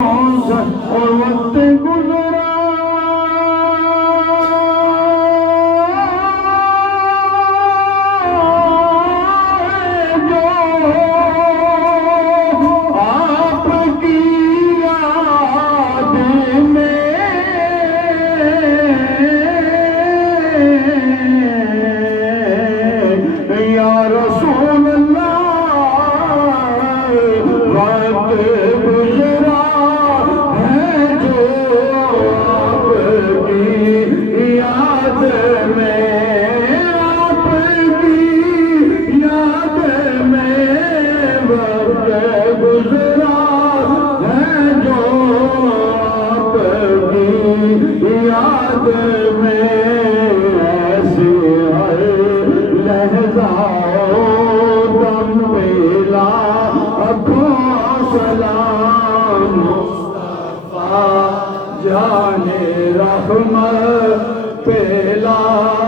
اور وقت گزرا جو آپ کی یاد میں یا رسول اللہ وقت گزرا ہے جو آپ کی یاد میں آپ کی یاد میں وقت گزرا ہے جو آپ کی یاد میں ایسی ہر لہجہ دم ملا کو سلام مصطفیٰ جان رحمت پہلا